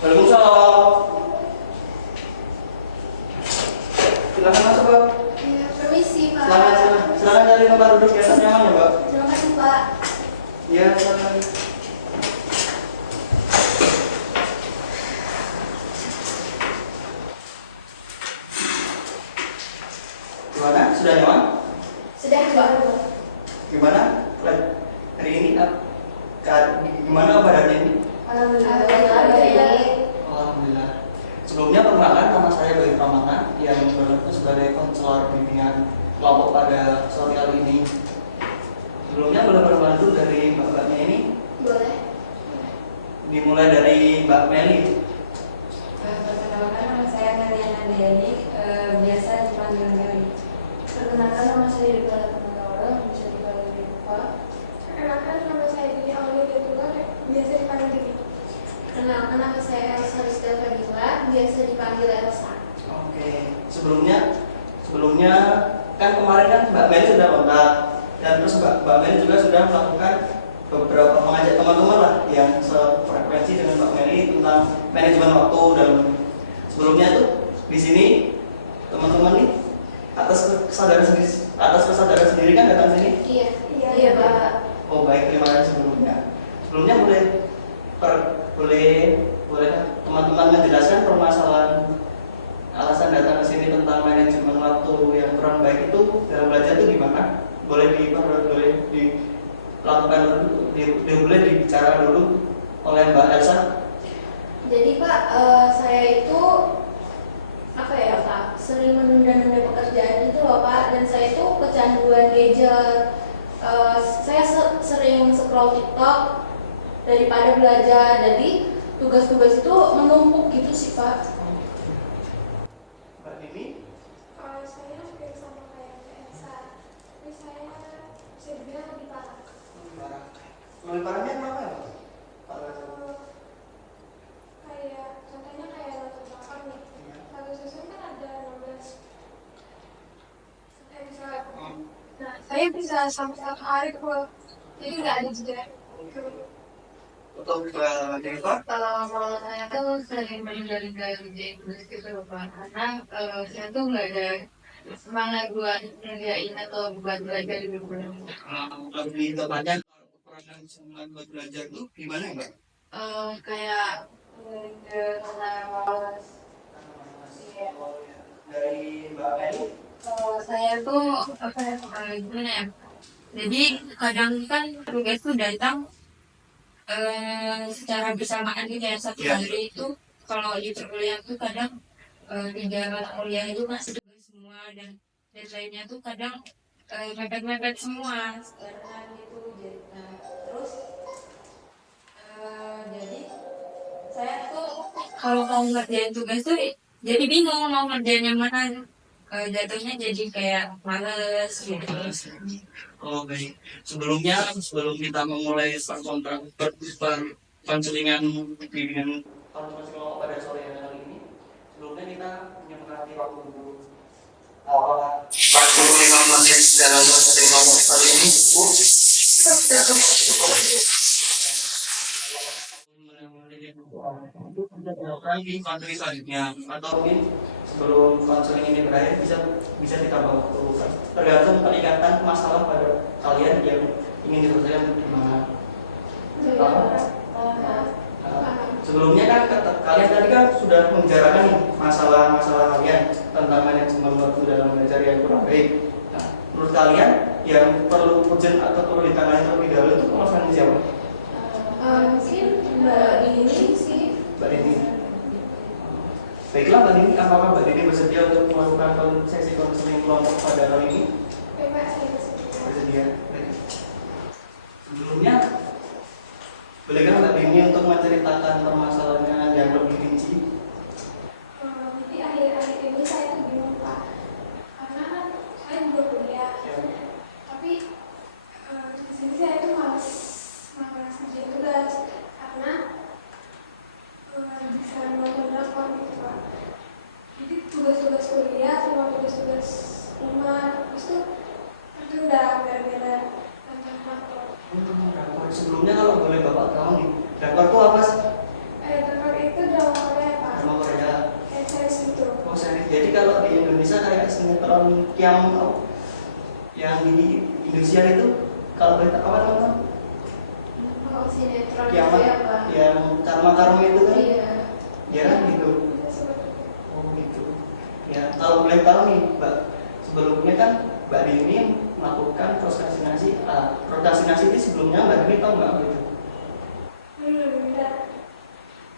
Waalaikumsalam. Silakan masuk, Pak. Ya, permisi, Pak. Silakan cari tempat duduk yang nyaman ya, Pak. Terima kasih, Pak. Iya, silakan. Gimana? Sudah nyaman? Sudah, Pak. Gimana? Hari ini gimana badannya ini? Alhamdulillah. Alhamdulillah. Sebelumnya perkenalkan, nama saya Bayu Pramana yang bertugas sebagai konselor bimbingan kelompok pada sore kali ini. Sebelumnya boleh berbantu dari mbak-mbaknya ini? Boleh. Dimulai dari Mbak Meli. Perkenalkan, nama saya Mariana Diani, biasa dipanggil Meli. Perkenalkan, nama saya Dika Latmanawala, bisa dipanggil Diva. Perkenalkan, nama saya Dini Aulia Detuga, biasa dipanggil Dini. Perkenalkan, nama saya Elsa Rizka Fadila, biasa dipanggil Elsa. Oke. Sebelumnya kan kemarin kan Mbak Meli sudah kontak dan terus Mbak Meli juga sudah melakukan beberapa mengajak teman-teman lah yang sefrekuensi dengan Mbak Meli tentang manajemen waktu. Dan sebelumnya tuh di sini teman-teman nih atas kesadaran sendiri kan datang sini. Iya, Pak. Oh baik, terima kasih sebelumnya. Sebelumnya boleh teman-teman menjelaskan permasalahan alasan datang ke sini tentang manajemen waktu yang kurang baik itu dalam belajar itu gimana? Boleh dilakukan dulu, boleh dibicarakan dulu oleh Mbak Elsa. Jadi, Pak, saya itu Pak, sering menunda-nunda pekerjaan itu loh, Pak, dan saya itu kecanduan gadget. Saya sering scroll TikTok daripada belajar, jadi tugas-tugas itu menumpuk gitu sih, Pak. Mbak Dini, Kalau saya hampir sama kayak Mbak Elsa, tapi saya bisa dibilang lebih parah. lebih parahnya kenapa ya, Pak? Kayak contohnya kayak nonton drakor nih, satu season kan ada 16 episode. Nah, saya bisa sampai satu hari full, jadi nggak ada jeda. Untuk Mbak Jennifer? Kalau saya tuh sering menunda-nunda kerjain tugas gitu Pak, karena saya tuh nggak ada semangat buat ngerjain atau buat belajar di buku. Lebih tepatnya peranan semangat buat belajar itu gimana ya, Mbak? Kayak menunda karena malas. Iya. Dari Mbak Meli? Saya tuh gimana ya? Jadi kadang kan tugas tuh datang secara bersamaan gitu ya, satu hari itu kalau di perkuliahan tuh kadang 3 mata kuliah itu masih tugas semua dan deadline-nya tuh kadang mepet-mepet semua karena gitu. Terus jadi saya tuh kalau mau ngerjain tugas tuh jadi bingung mau ngerjain yang mana. Jatuhnya jadi kayak males gitu. Oh baik. Sebelum kita memulai konselingan bimbingan konsultasi kelompok pada sore hari ini, sebelumnya kita menyepakati waktu dulu. Apakah 45 menit dalam konseling kelompok kali ini cukup? Di konseling selanjutnya atau mungkin sebelum konseling ini berakhir bisa ditambah waktu, tergantung peningkatan masalah pada kalian yang ingin diselesaikan gimana. Sebelumnya kan kalian tadi kan sudah membicarakan nih masalah-masalah kalian tentang manajemen waktu dalam belajar yang kurang baik. Nah, menurut kalian yang perlu urgent atau perlu ditangani terlebih dahulu itu permasalahan siapa? Mungkin Mbak Dini sih. Mbak Dini. Baiklah Mbak Dini, apakah Mbak Dini bersedia untuk melakukan sesi konseling kelompok pada kali ini? Baik, saya Bersedia. Baik. Sebelumnya, bolehkah Mbak Dini untuk menceritakan permasalahannya yang lebih rinci? Jadi akhir-akhir ini saya tuh bingung Pak, karena kan saya juga kuliah, tapi di sini saya tuh malas ngerjain tugas karena bisa nonton drakor gitu Pak. Jadi tugas-tugas kuliah sama tugas-tugas rumah itu tertunda gara-gara nonton drakor. Sebelumnya kalau boleh Bapak tahu nih, Drakor itu apa sih? Drakor itu drama Korea Pak. Drama Korea. Series itu. Oh series. Jadi kalau di Indonesia kayak sinetron yang di Indonesia itu kalau berita apa namanya? Oh, sinetron Yang itu ya Pak? yang karma itu kan? Iya. Ya kan gitu. Bisa seperti itu. Oh gitu. Ya kalau boleh tahu nih, Mbak, sebelumnya kan Mbak Dini melakukan prokrastinasi. Prokrastinasi itu sebelumnya Mbak Dini tahu nggak gitu? Benar.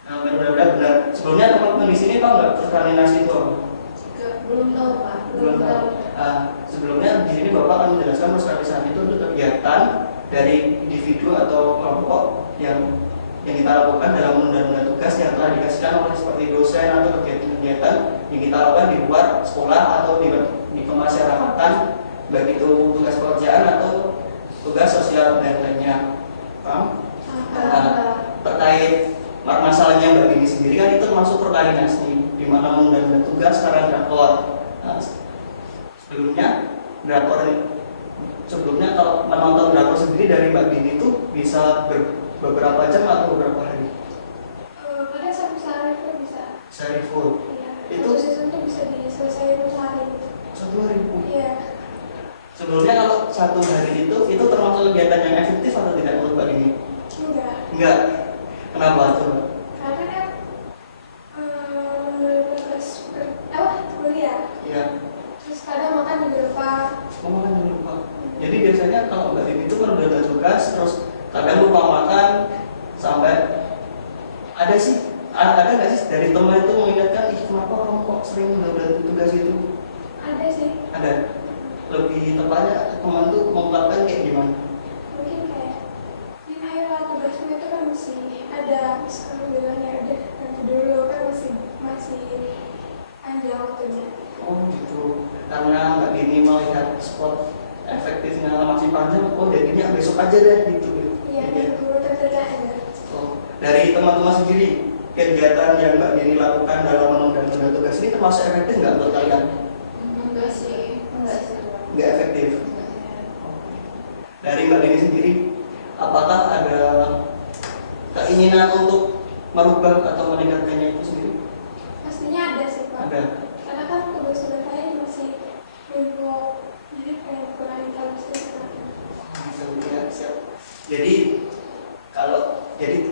Nah, benar-benar. Sebelumnya teman-teman di sini tahu nggak prokrastinasi itu apa? Belum tahu Pak. Belum tahu. Sebelumnya di sini Bapak akan menjelaskan prokrastinasi itu untuk kegiatan dari individu atau kelompok yang kita lakukan dalam menunda-nunda tugas yang telah dikasihkan oleh seperti dosen atau kegiatan-kegiatan yang kita lakukan di luar sekolah atau di kemasyarakatan, baik itu tugas pekerjaan atau tugas sosial dan lainnya. Paham? Terkait masalahnya Mbak Dini sendiri kan itu termasuk prokrastinasi di mana menunda-nunda tugas secara drakor. Sebelumnya kalau menonton drakor sendiri dari Mbak Dini itu bisa beberapa jam atau beberapa hari? Kadang satu sehari itu bisa. Sehari full. Iya. Itu Satu season itu bisa diselesaikan sehari. 1 hari. Iya. Sebelumnya kalau 1 hari itu termasuk kegiatan yang efektif atau tidak menurut Mbak Dini? Enggak. Kenapa coba? Karena kan menurut tugas kuliah. Ya, Terus kadang makan juga lupa. makan jangan lupa. Jadi biasanya kalau Mbak Dini itu kan udah ada tugas, terus kadang lupa makan sampai ada nggak sih dari teman itu mengingatkan, kenapa kamu kok sering udah tugas itu? Ada sih. Ada. Lebih tepatnya teman tuh mengungkapkan kayak gimana? Mungkin kayak ayolah tugasmu itu kan masih ada. Sekarang bilang ya udah nanti dulu kan masih panjang waktunya. Oh gitu. Karena Mbak Dini melihat spot efektifnya masih panjang, jadinya besok aja deh gitu. Iya, dulu tertunda aja. Oh, dari teman-teman sendiri, kegiatan yang Mbak Dini lakukan dalam menunda-nunda tugas ini termasuk efektif nggak menurut kalian? Enggak sih. Nggak efektif. Dari Mbak Dini sendiri, apakah ada keinginan untuk merubah atau meningkatkannya itu sendiri? Pastinya ada sih Pak. Ada. Karena kan tugas-tugas saya masih belum, jadi pengen kurangin terus. Ya, siap. Jadi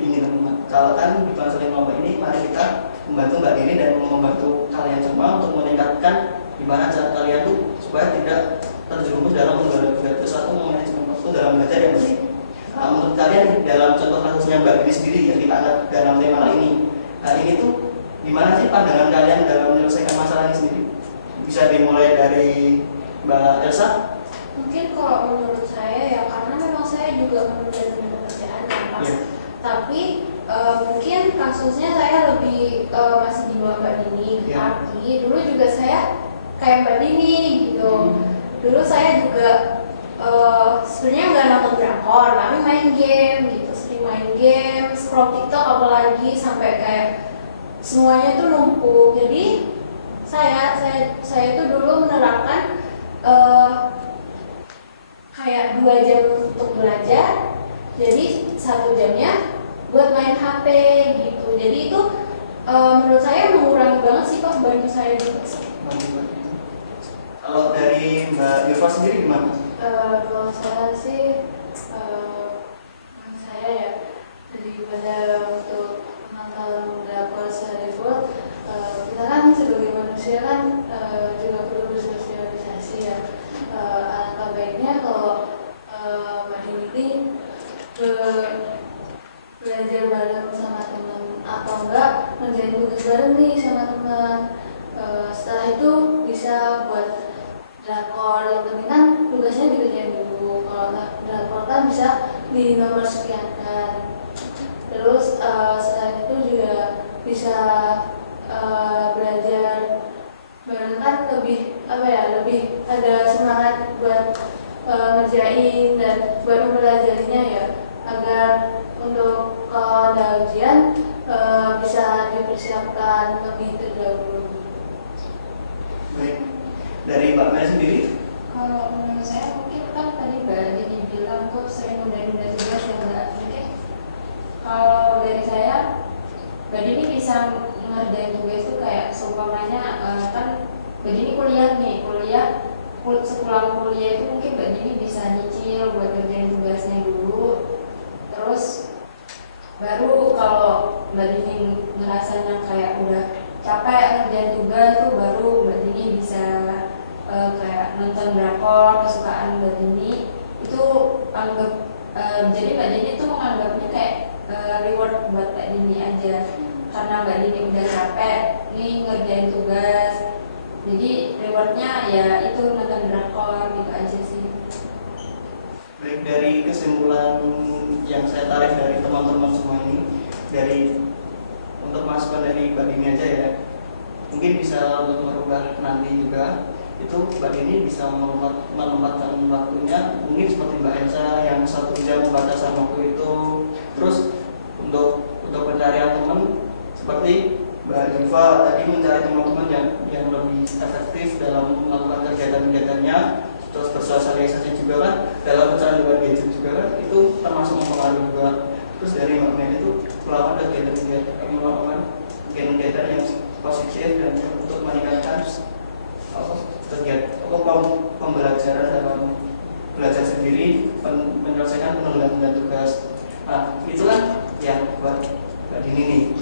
ini teman-teman, kalau kan di konseling lomba ini, mari kita membantu Mbak Dini dan membantu kalian semua untuk meningkatkan gimana cara kalian tuh supaya tidak terjerumus dalam tugas atau manajemen waktu dalam belajar yang baik. Menurut kalian dalam contoh kasusnya Mbak Dini sendiri yang kita anggap dalam tema ini, ini tuh gimana sih pandangan kalian dalam menyelesaikan masalah ini sendiri? Bisa dimulai dari Mbak Elsa? Mungkin kalau menurut saya ya karena memang saya juga menunda-nunda pekerjaan ya Pak. Iya. Tapi mungkin kasusnya saya lebih masih di bawah Mbak Dini. Iya. Tapi dulu juga saya kayak Mbak Dini gitu. Dulu saya juga sebenarnya nggak nonton drakor, tapi main game gitu. Sering main game, scroll TikTok apalagi sampai kayak semuanya itu numpuk. Jadi saya itu dulu menerapkan kayak 2 jam untuk belajar, jadi 1 jamnya buat main HP gitu. Jadi itu menurut saya mengurangi banget sih Pak bantu saya juga. Kalau dari Mbak Yulfa sendiri gimana? Kalau saya sih saya ya daripada untuk menonton drakor sehari full, kita kan sebagai manusia kan juga perlu bersosialisasi ya. Alangkah baiknya kalau Mbak Dini belajar bareng sama teman atau enggak ngerjain tugas bareng nih sama teman. Setelah itu bisa buat drakor, yang penting kan tugasnya dikerjain dulu. Kalau nggak drakor kan bisa di nomor sekian kan. Terus selain itu juga bisa belajar bareng kan lebih lebih ada semangat buat ngerjain dan buat mempelajarinya ya, agar untuk kalau ada ujian bisa dipersiapkan lebih terdahulu. Baik. Dari Mbak Mel sendiri? Kalau menurut saya mungkin kan tadi Mbak Dini bilang kok sering nunda-nunda tugas ya Mbak. Mungkin kalau tugas itu kayak seumpamanya kan Mbak Dini kuliah nih, sepulang kuliah itu mungkin Mbak Dini bisa nyicil buat ngerjain tugasnya dulu, terus baru kalau Mbak Dini ngerasanya kayak udah capek ngerjain tugas tuh baru Mbak Dini bisa kayak nonton drakor kesukaan Mbak Dini itu anggap jadi Mbak Dini tuh menganggapnya kayak reward buat Mbak Dini aja karena Mbak Dini udah capek nih ngerjain tugas, jadi rewardnya ya itu nonton drakor gitu aja sih. Baik, dari kesimpulan yang saya tarik dari teman-teman semua ini, dari untuk masukan dari Mbak Dini aja ya, mungkin bisa untuk merubah nanti juga itu Mbak Dini bisa menempatkan waktunya mungkin seperti Mbak Elsa yang 1 jam batasan waktu itu. Terus untuk pencarian teman seperti Mbak Diva tadi mencari teman-teman yang lebih efektif dalam melakukan kegiatan-kegiatannya, terus bersosialisasi juga kan dalam kecanduan gadget juga kan itu termasuk mempengaruhi juga. Terus dari Mbak Mel itu melakukan kegiatan-kegiatan yang positif dan untuk meningkatkan pembelajaran dalam belajar sendiri, menyelesaikan penelitian tugas. Nah, itulah yang buat Mbak Dini nih.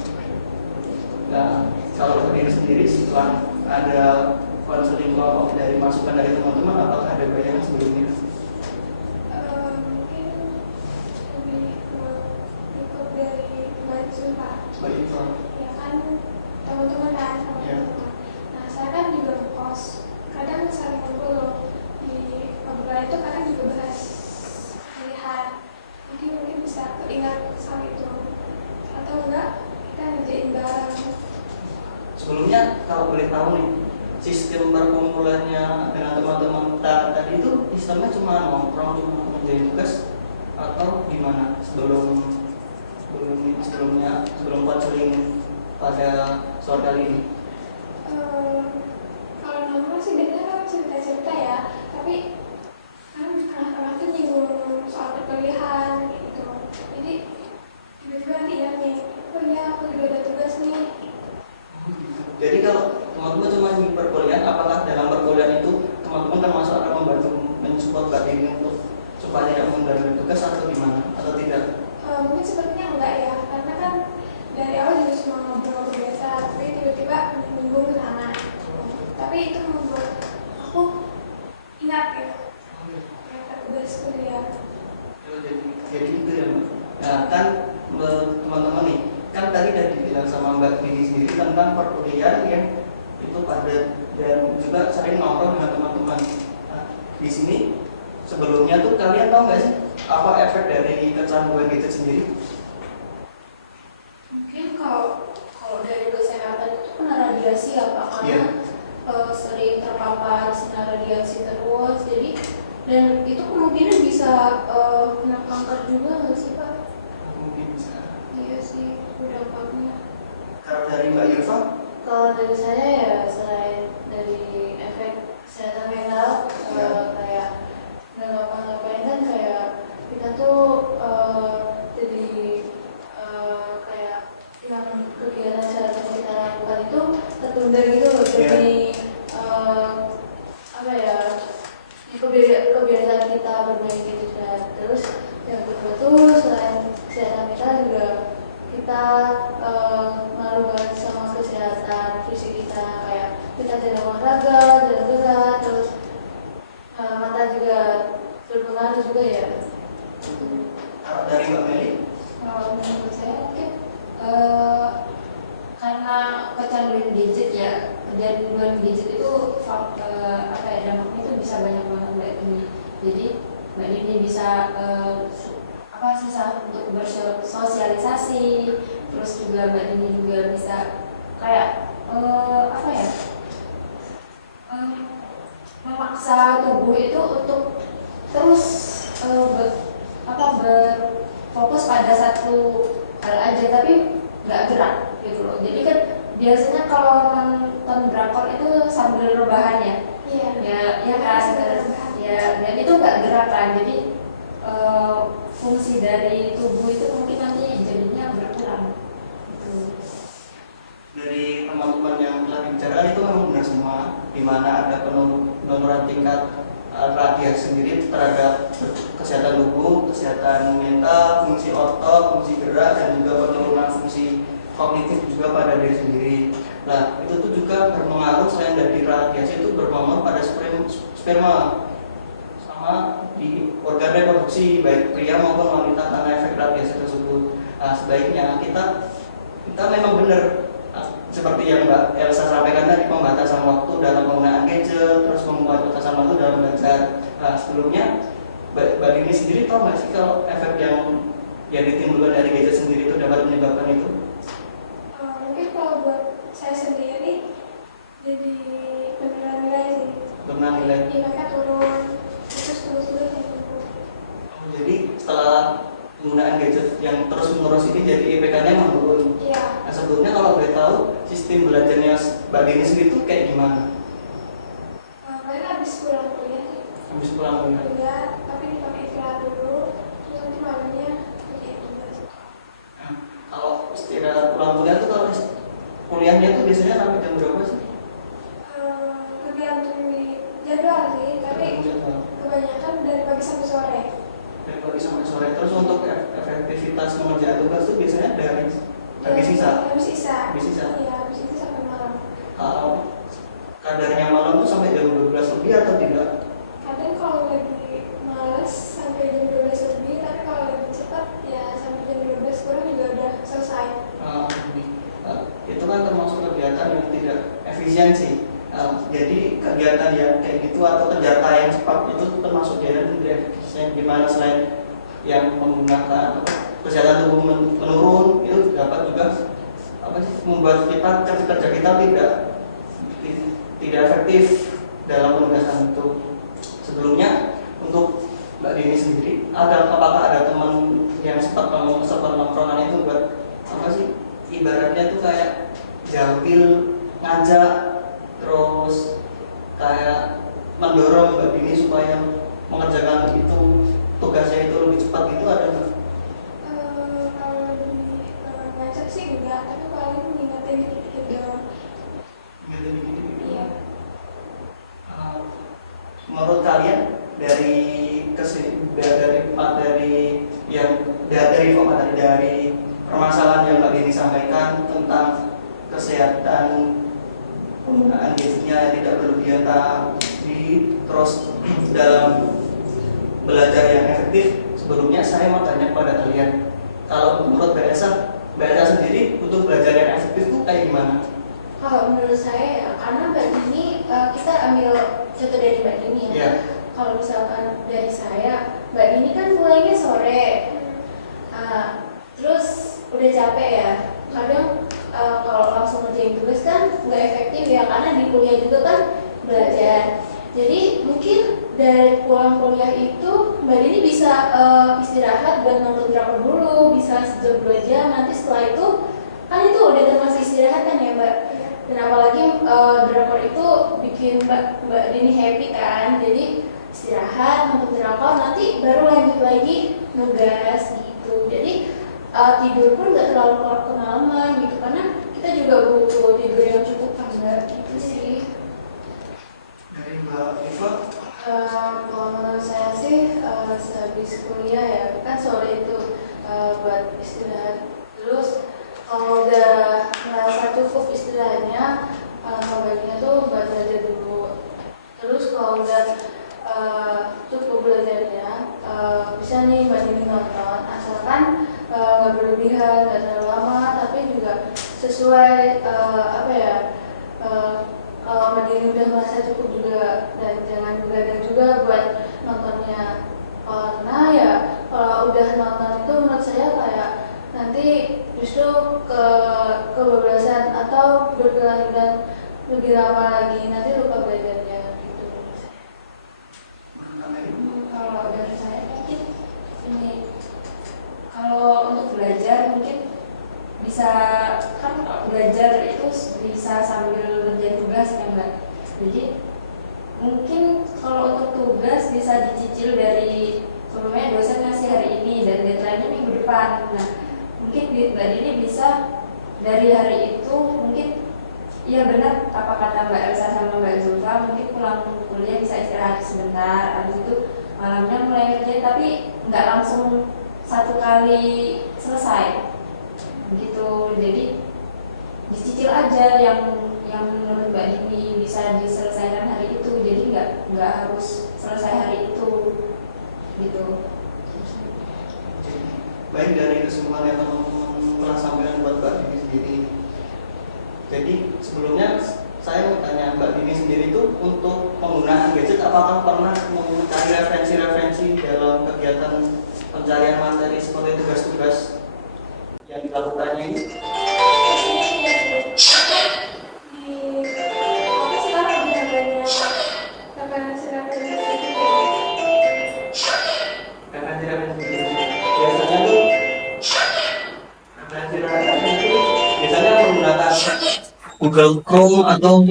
Nah, kalau Mbak Dini sendiri setelah ada konseling kelompok dari masukan dari teman-teman, apakah ada bayangan sebelumnya? Mungkin lebih ikut dari baju Pak. Baju. Ya kan teman-teman kan sama Ya. teman-teman. Nah saya kan juga kos, kadang saling ngobrol di obrolan itu kadang juga bahas pilihan, jadi mungkin bisa teringat soal itu atau enggak kita ngerjain bareng. Sebelumnya kalau boleh tahu nih, sistem perkumpulannya dengan teman-teman tadi itu sistemnya cuma nongkrong, cuma ngerjain tugas atau gimana sebelum konseling pada sore kali ini? Kalau nongkrong sih biasanya kan cerita-cerita ya, tapi kan pernah tuh nyinggung soal perkuliahan gitu, jadi tiba-tiba nanti ya nih, oh iya aku juga ada tugas nih. Jadi kalau teman-teman cuma di perkuliahan, apakah dalam perkuliahan itu teman-teman termasuk akan membantu mensupport Mbak Dini untuk supaya tidak mengganggu tugas atau gimana atau tidak? Mungkin sepertinya enggak ya, karena kan dari awal juga cuma ngobrol biasa, tapi tiba-tiba menyinggung ke sana. Tapi itu membuat aku ingat ya, ternyata tugas kuliah. Jadi itu ya Mbak. Nah kan teman-teman nih, kan tadi udah dibilang sama Mbak Dini sendiri tentang perkuliahan yang itu padat dan juga sering nongkrong dengan teman-teman. Nah, di sini sebelumnya tuh kalian tahu nggak sih apa efek dari kecanduan gadget sendiri? Mungkin kalau dari kesehatan itu kena radiasi ya Pak, karena sering terpapar sinar radiasi terus, jadi dan itu kemungkinan bisa kena kanker juga nggak sih Pak? Mungkin bisa. Iya sih, dampaknya. Kalau dari Mbak Yulfa? Kalau dari saya ya selain dari efek kesehatan mental kayak nggak ngapa-ngapain kan kayak kita tuh jadi kayak yang kegiatan sehari kita lakukan itu tertunda gitu loh demi apa ya kebiasaan kita bermain gitu kan. Terus yang kedua tuh selain kesehatan mental juga kita ngaruh sama kesehatan fisik kita, kayak kita jalan olahraga, jalan gerak, terus mata juga berpengaruh juga ya. Kalau dari Mbak Meli? Kalau menurut saya mungkin karena kecanduan gadget ya, kecanduan gadget itu apa ya, dampaknya itu bisa banyak banget Mbak Dini. Jadi Mbak Dini bisa susah untuk bersosialisasi, terus juga Mbak Dini juga bisa kayak memaksa tubuh itu untuk terus berfokus pada satu hal aja tapi nggak gerak gitu loh. Jadi kan biasanya kalau nonton drakor itu sambil rebahan ya, ya kan, ya, dan itu nggak gerak kan, jadi fungsi dari tubuh itu mungkin nanti jadinya berkurang gitu. Dari teman tadi bicarakan itu memang benar semua, di mana ada penurunan tingkat radiasi sendiri terhadap kesehatan tubuh, kesehatan mental, fungsi otot, fungsi gerak, dan juga penurunan fungsi kognitif juga pada diri sendiri. Nah, itu tuh juga berpengaruh, selain dari radiasi itu berpengaruh pada sperma sama di organ reproduksi baik pria maupun wanita karena efek radiasi tersebut. Nah, sebaiknya kita memang benar seperti yang Mbak Elsa sampaikan tadi, pembatasan waktu dalam penggunaan gadget, terus pembatasan waktu dalam belajar. Nah, sebelumnya Mbak Dini sendiri tahu nggak sih kalau efek yang ditimbulkan dari gadget sendiri itu dapat menyebabkan itu? Mungkin kalau buat saya sendiri jadi penurunan nilai sih. Penurunan nilai. IPK turun, terus tugas-tugas yang turun. Jadi setelah penggunaan gadget yang terus menerus ini jadi IPK-nya menurun. Iya. Nah, sebelumnya kalau boleh tahu sistem belajarnya Mbak Dini sendiri itu kayak gimana? Paling habis pulang kuliah sih. Habis pulang kuliah. Kuliah, tapi dipakai istirahat dulu, terus nanti malamnya kerjain tugas. Nah, kalau istirahat pulang kuliah tuh kalau kuliahnya tuh biasanya sampai jam berapa sih? Tergantung di jadwal sih, tapi kebanyakan dari pagi sampai sore. Dari pagi sampai sore. Terus untuk efektivitas mengerjakan tugas tuh biasanya dari habis sisa. Habis sisa. Habis sisa. Iya, habis itu sampai malam. Kalau kadarnya malam tuh sampai jam 12 lebih atau tidak? Kadang kalau lagi males sampai jam 12 lebih, tapi kalau lagi cepat ya sampai jam 12 kurang juga udah selesai. Itu kan termasuk kegiatan yang tidak efisiensi. Jadi kegiatan yang kayak gitu atau kerja yang cepat itu termasuk kegiatan tidak efisien, di mana selain yang menggunakan kesehatan tubuh menurun, itu dapat juga membuat kerja kita tidak efektif dalam penugasan itu. Sebelumnya untuk Mbak Dini sendiri, apakah ada teman yang sempat nongkrongan itu buat apa sih? Ibaratnya tuh kayak jampil, ngajak, terus kayak mendorong Mbak Dini supaya mengerjakan itu, tugasnya itu lebih cepat, itu ada nggak? Kalau lebih ngajak sih enggak, tapi paling ngingetin dikit-dikit doang. Ngingetin dikit-dikit. Iya. Menurut kalian dari permasalahan yang Mbak Dini sampaikan tentang kesehatan penggunaan gadgetnya tidak berlebihan terus dalam belajar yang efektif, sebelumnya saya mau tanya kepada kalian, kalau menurut Mbak Elsa sendiri untuk belajar yang efektif itu kayak gimana? Kalau menurut saya ya, karena Mbak Dini, kita ambil contoh dari Mbak Dini ya. Yeah. Kalau misalkan dari saya, Mbak Dini kan mulainya sore, terus udah capek ya. Kadang kalau langsung ngerjain tugas kan nggak efektif ya, karena di kuliah juga kan belajar. Jadi mungkin dari pulang kuliah itu Mbak Dini bisa istirahat buat nonton drakor dulu, bisa sejam 2 jam. Nanti setelah itu kan itu udah termasuk istirahat kan ya Mbak. Dan apalagi drakor itu bikin Mbak Dini happy kan. Jadi istirahat, nonton drakor, nanti baru lanjut lagi nugas gitu. Jadi tidur pun nggak terlalu kemalaman gitu, karena kita juga butuh tidur yang cukup kan Mbak, gitu sih. Dari Mbak Eva? Kalau menurut saya sih sehabis kuliah ya kan sore itu buat istirahat. Terus kalau udah merasa cukup istirahatnya, kabarnya tuh buat belajar dulu. Terus kalau udah cukup belajarnya, bisa nih Mbak Dini nonton, asalkan nggak berlebihan, nggak terlalu lama, tapi juga sesuai kalau Mbak Dini udah merasa cukup juga, dan jangan begadang juga buat nontonnya. Karena ya kalau udah nonton itu menurut saya kayak nanti justru kebablasan atau berkelanjutan lebih lama lagi, nanti lupa belajarnya gitu. Kalau dari saya mungkin ini, kalau untuk belajar mungkin bisa, kan belajar itu bisa sambil ngerjain tugas ya Mbak. Jadi mungkin kalau untuk tugas bisa dicicil dari sebelumnya dosen ngasih hari ini dan deadline-nya minggu depan. Nah mungkin Mbak Dini bisa dari hari itu mungkin Iya benar apa kata Mbak Elsa sama Mbak Zulfa, mungkin pulang kuliah bisa istirahat sebentar, habis itu malamnya mulai kerja, tapi nggak langsung satu kali selesai gitu. Jadi dicicil aja yang menurut Mbak Dini bisa diselesaikan hari itu, jadi nggak harus selesai hari itu gitu. Baik, dari kesimpulan yang teman-teman pernah sampaikan buat Mbak Dini sendiri. Jadi sebelumnya saya mau tanya Mbak Dini sendiri itu untuk penggunaan gadget apakah pernah mencari referensi-referensi dalam kegiatan pencarian materi seperti tugas-tugas yang dilakukannya ini? Tapi sekarang udah banyak referensi-referensi Referensi-referensi biasanya tuh referensi-referensi itu biasanya menggunakan Google Chrome atau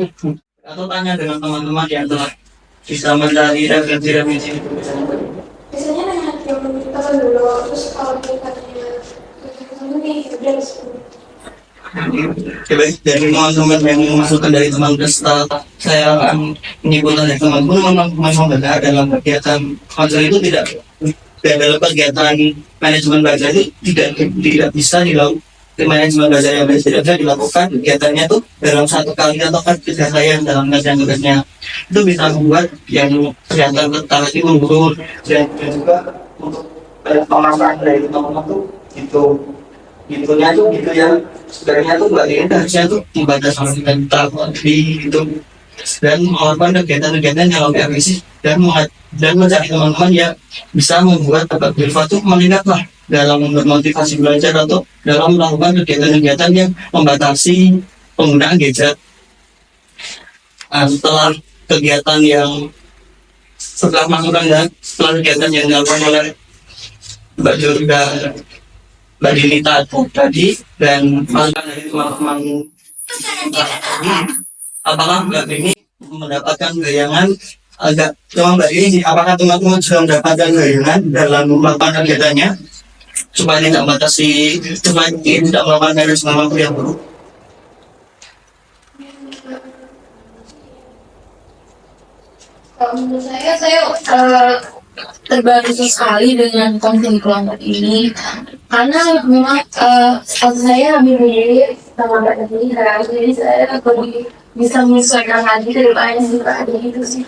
tanya dengan teman-teman yang telah bisa mencari referensi-referensi itu biasanya. biasanya nanya teman dulu, terus kalau kita tanya teman nih udah Coba dari teman-teman yang masukan dari teman peserta, saya akan menyimpulkan dari teman-teman memang benar dalam kegiatan konser itu tidak dalam kegiatan manajemen belajar itu tidak bisa dilakukan. Manajemen belajar yang tidak bisa dilakukan kegiatannya tuh dalam satu kali atau kan saya dalam kerjaan tugasnya itu bisa membuat yang kelihatan tertarik itu mundur dan juga untuk pemasaran dari teman-teman tuh gitunya tuh gitu ya sebenarnya tuh Mbak Dini harusnya tuh membatasi mental di gitu dan melakukan kegiatan-kegiatan yang lebih agresif dan mencari teman-teman yang bisa membuat Bapak Bilva tuh meningkat lah dalam bermotivasi belajar atau dalam melakukan kegiatan-kegiatan yang membatasi penggunaan gadget. Setelah kegiatan yang setelah kegiatan yang dilakukan oleh Mbak Jurga Mbak Dini tadi dan masukan dari teman-teman ini, apakah Mbak Dini mendapatkan bayangan agak cuma Mbak Dini apakah teman-teman sudah mendapatkan bayangan dalam melakukan kegiatannya supaya tidak membatasi supaya tidak melakukan manajemen yang buruk? Kalau menurut saya terbantu sekali dengan konten kelompok ini karena memang saya ambil diri sama Mbak Nabila, jadi saya lebih bisa menyesuaikan lagi daripada si Mbak Adi itu sih.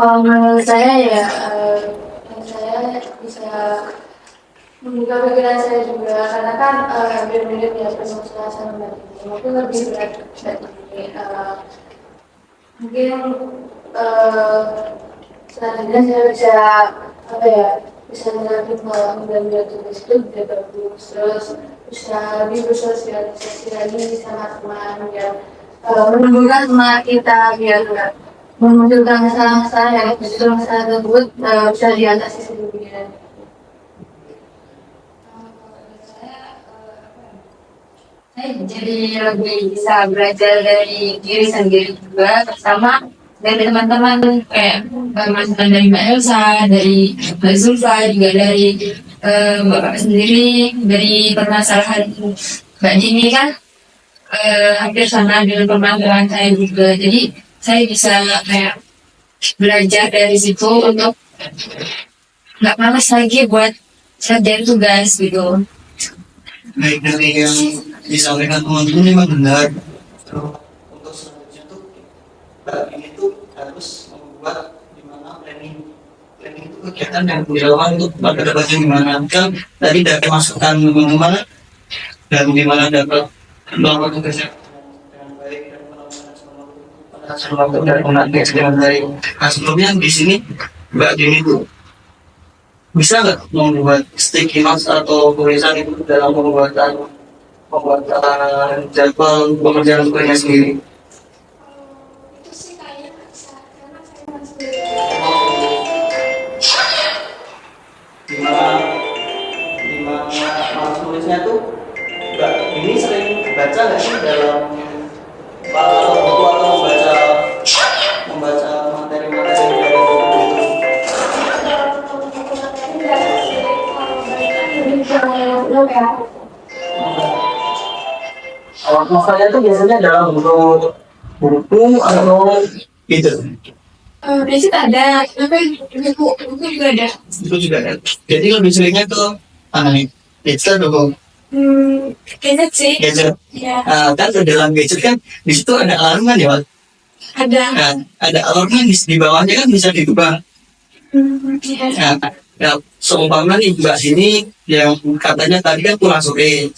Menurut saya ya saya bisa membuka pikiran saya juga karena kan hampir mirip ya permasalahan sama Mbak Dini, mungkin lebih berat Mbak Dini. Mungkin selanjutnya saya bisa bisa mengambil tugas itu lebih bagus, terus bisa lebih bersosialisasi lagi sama teman yang menumbuhkan semangat kita biar memunculkan masalah-masalah yang justru masalah tersebut bisa diatasi sendirian. Saya jadi lebih bisa belajar dari diri sendiri juga, pertama dari teman-teman kayak masukan dari Mbak Elsa, dari Mbak Zulfa, juga dari Bapak sendiri, dari permasalahan Mbak Dini kan hampir sama dengan permasalahan saya juga. Jadi saya bisa kayak belajar dari situ untuk nggak malas lagi buat kerjain tugas gitu. Baik, dari yang disampaikan teman-teman memang benar. Untuk selanjutnya tuh Mbak Dini tuh harus membuat gimana planning itu kegiatan yang dilakukan untuk pada dapatnya gimana kan tadi dari masukan teman-teman dan gimana dapat melakukan tugasnya dengan baik dan melakukan dari menanti dengan baik. Nah sebelumnya di sini Mbak Dini tuh bisa nggak membuat sticky notes atau tulisan itu dalam pembuatan jadwal pekerjaan tugasnya sendiri? itu sih kayaknya nggak bisa karena saya masih Dimana tulisnya tuh Mbak ini sering baca nggak sih dalam atau buku atau membaca materi-materi dari buku itu? Novelnya itu biasanya dalam bentuk buku atau gitu. Biasanya ada, tapi buku juga ada. Itu juga kan. Jadi lebih seringnya tuh gadget atau Gadget sih. gadget. Ya, Kan di dalam gadget kan di situ ada alarm kan ya, Mas? ada. Nah, ada alarmnya di bawahnya kan bisa diubah. Ya. Nah, seumpama nih Mbak sini yang katanya tadi kan pulang sore.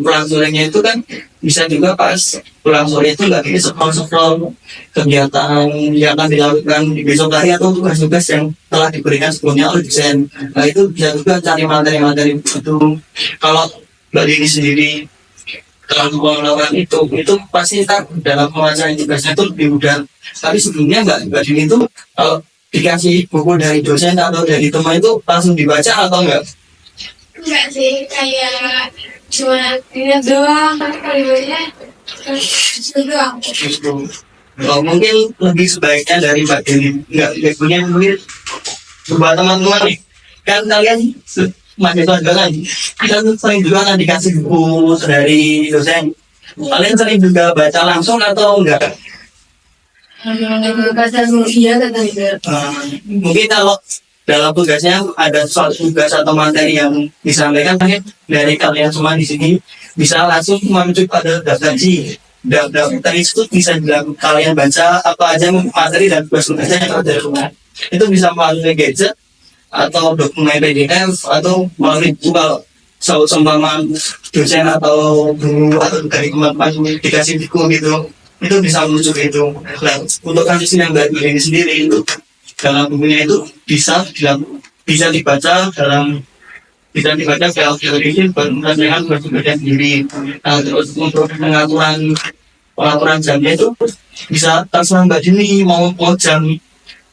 Pulang sorenya itu kan bisa juga pas pulang sore itu nggak bisa scroll kegiatan yang akan dilakukan di besok hari atau tugas-tugas yang telah diberikan sebelumnya oleh dosen. Nah itu bisa juga cari materi-materi itu. Kalau Mbak Dini sendiri telah melakukan itu pasti ntar dalam penguasaan tugasnya itu lebih mudah. Tapi sebelumnya Mbak Dini itu kalau dikasih buku dari dosen atau dari teman itu langsung dibaca atau enggak? Enggak sih, kayak cuma lihat doang, tapi kalau banyak itu doang. Gitu. Oh, mungkin lebih sebaiknya dari Mbak Dini nggak punya mungkin buat teman-teman nih kan kalian mahasiswa juga kan kita tuh sering juga kan dikasih buku dari dosen kalian sering juga baca langsung atau enggak? Baca dulu iya kata dia. Mungkin kalau dalam tugasnya ada suatu tugas atau materi yang disampaikan mungkin dari kalian semua di sini bisa langsung menuju pada daftar daftar itu bisa dilakukan kalian baca apa aja materi dan tugas-tugasnya yang ada dari rumah itu bisa melalui gadget atau dokumen PDF atau melalui kalau seumpama dosen atau guru atau dari teman-teman dikasih buku gitu itu bisa menuju ke itu. Nah, untuk kasus yang Mbak ini sendiri itu dalam bukunya itu bisa dibaca kalau teori dengan berbeda sendiri. Nah, terus untuk pengaturan jamnya itu bisa terserah Mbak Dini mau jam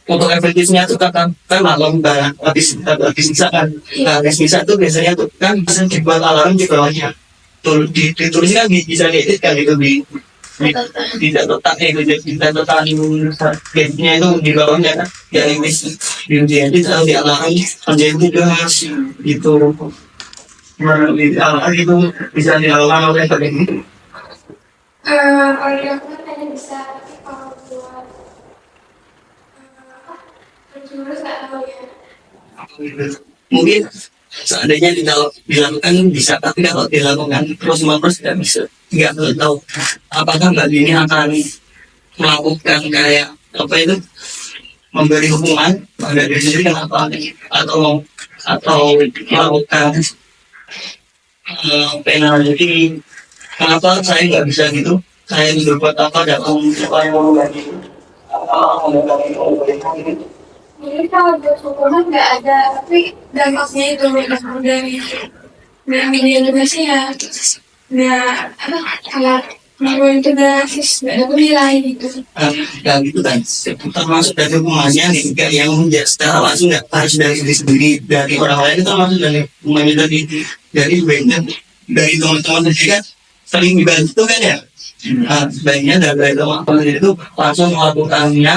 untuk efektifnya itu kan malam habis bisa kan. Nah, habis bisa itu biasanya tuh kan bisa dibuat alarm di bawahnya. Ditulisnya bisa diedit kan itu tidak letak tidak letak gamenya itu di bawahnya kan ya ini diedit atau di alarm menjadi tugas itu di alarm itu bisa dilakukan oleh ini. Kalau dilakukan hanya bisa, tapi kalau buat terus nggak tahu ya. Mungkin seandainya dilakukan bisa tapi kalau dilakukan terus tidak bisa nggak tahu apakah Mbak Dini akan melakukan kayak apa itu memberi hukuman pada diri sendiri kenapa atau melakukan penalti kenapa saya nggak bisa gitu saya berbuat apa dalam supaya mengubah itu apa gitu. Jadi kalau buat hukuman nggak ada, tapi Dampaknya itu udah milih edukasi ya, nggak apa kalau mau itu udah nggak ada nilai gitu. Ya gitu kan termasuk dari hukumannya nih kayak yang secara langsung nggak harus dari diri sendiri dari orang lain itu termasuk dari hukumannya dari baiknya dari teman-teman sendiri kan saling dibantu kan ya. Sebaiknya dari teman-teman itu langsung melakukannya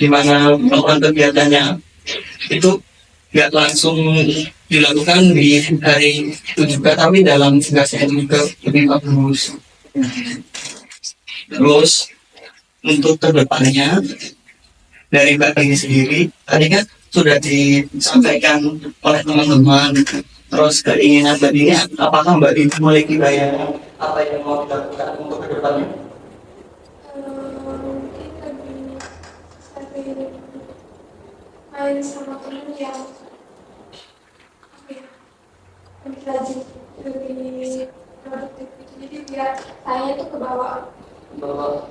di mana melakukan kegiatannya itu nggak langsung dilakukan di hari itu juga tapi dalam tugasnya juga lebih bagus. Terus untuk kedepannya dari Mbak Dini sendiri tadi kan sudah disampaikan oleh teman-teman terus keinginan Mbak Dini apakah Mbak Dini memiliki bayangan apa yang mau dilakukan untuk kedepannya? mungkin lebih sering main sama temen yang apa ya, lebih rajin, lebih produktif gitu. Jadi biar saya tuh ke bawah.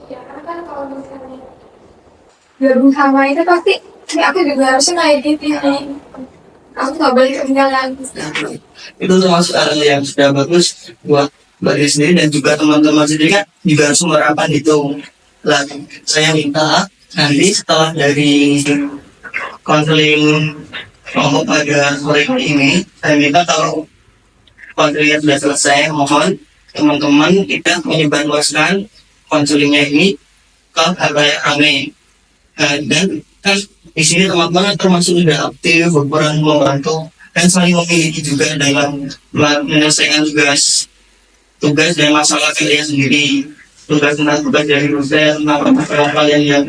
Ya karena kan kalau misalnya gabung sama itu pasti aku juga harusnya kayak gitu nih. Aku nggak boleh ketinggalan. Itu termasuk hal yang sudah bagus buat Mbak Dini sendiri dan juga teman-teman sendiri kan juga harus menerapkan itu. Lah, saya minta nanti setelah dari konseling kelompok pada sore ini, saya minta kalau konselingnya sudah selesai, mohon teman-teman kita menyebarluaskan konselingnya ini ke halayak ramai. Dan kan di sini teman-teman termasuk sudah aktif berperan membantu dan saling memiliki juga dalam menyelesaikan tugas tugas dan masalah kalian sendiri, tugas dari dosen, tentang kalian yang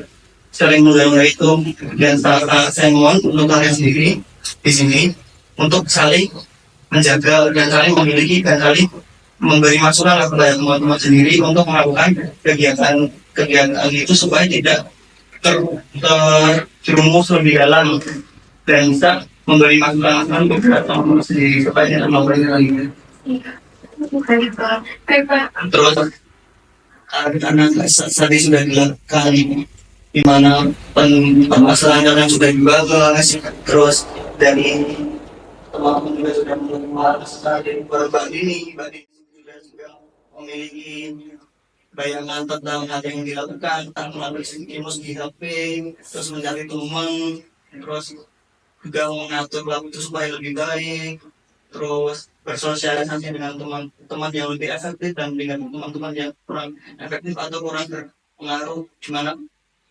sering mengganggu itu, dan saya mohon untuk kalian sendiri di sini untuk saling menjaga dan saling memiliki dan saling memberi masukan kepada teman-teman sendiri untuk melakukan kegiatan itu supaya tidak terjerumus lebih dalam dan bisa memberi masukan kepada teman-teman sendiri supaya tidak melakukan hal ini. Terus karena tadi sudah dilakukan di mana permasalahan yang sudah dibahas, terus dari teman-teman juga sudah menerima dari Mbak Dini juga memiliki bayangan tentang hal yang dilakukan, tentang melalui simus di HP, terus mencari teman, terus juga mengatur waktu supaya lebih baik, terus bersosialisasi dengan teman-teman yang lebih efektif dan dengan teman-teman yang kurang efektif atau kurang berpengaruh, gimana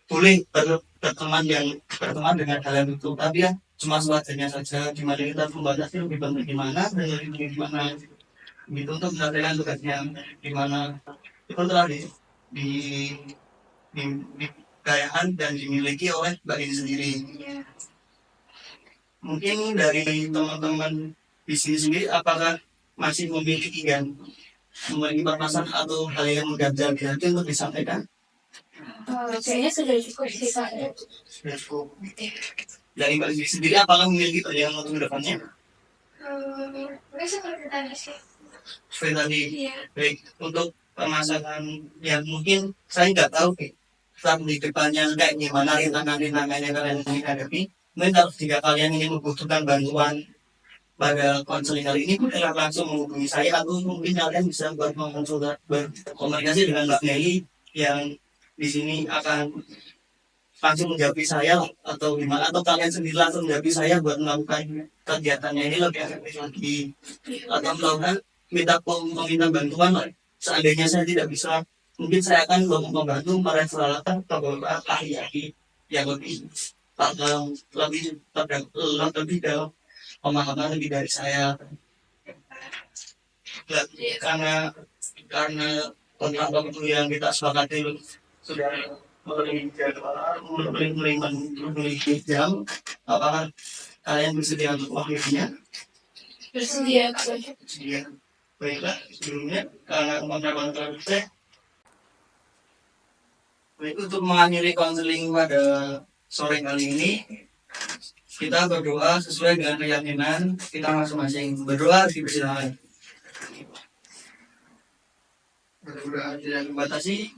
boleh berteman dengan kalian itu, tapi ya cuma sewajarnya saja, gimana kita membatasi lebih banyak gimana dan lebih gimana gitu untuk menyelesaikan tugasnya gimana itu telah di, didayakan dan dimiliki oleh Mbak Dini sendiri. Mungkin dari teman-teman di sini sendiri apakah masih memiliki permasalahan atau hal yang mengganjal di hati untuk disampaikan? Kayaknya sudah cukup sih Pak. Sudah cukup. Dari Mbak Dini sendiri apakah memiliki perjalanan untuk kedepannya? Mungkin seperti tadi sih. Seperti tadi. Iya. Baik, untuk permasalahan yang mungkin saya nggak tahu saat di depannya kayak gimana rintangan-rintangannya kalian hadapi. Mungkin kalau jika kalian ingin membutuhkan bantuan pada konseling kali ini, kalian langsung menghubungi saya atau mungkin kalian bisa berkomunikasi dengan Mbak Nelly yang di sini akan langsung menjawab saya atau gimana, atau kalian sendiri langsung menjawab saya buat melakukan kegiatannya ini lebih efektif lagi, atau melakukan meminta bantuan lah. Seandainya saya tidak bisa, mungkin saya akan membantu para peralatan atau beberapa ahli-ahli yang lebih dalam pemahaman lebih dari saya. Karena tentang waktu yang kita sepakati sudah memiliki jam, apakah kalian bersedia untuk waktunya? Bersedia. Bersedia. Baiklah, sebelumnya karena teman-teman terusnya, baik, untuk mengakhiri konseling pada sore kali ini, kita berdoa sesuai dengan keyakinan kita masing-masing. Berdoa dipersilakan. Berdoa tidak dibatasi.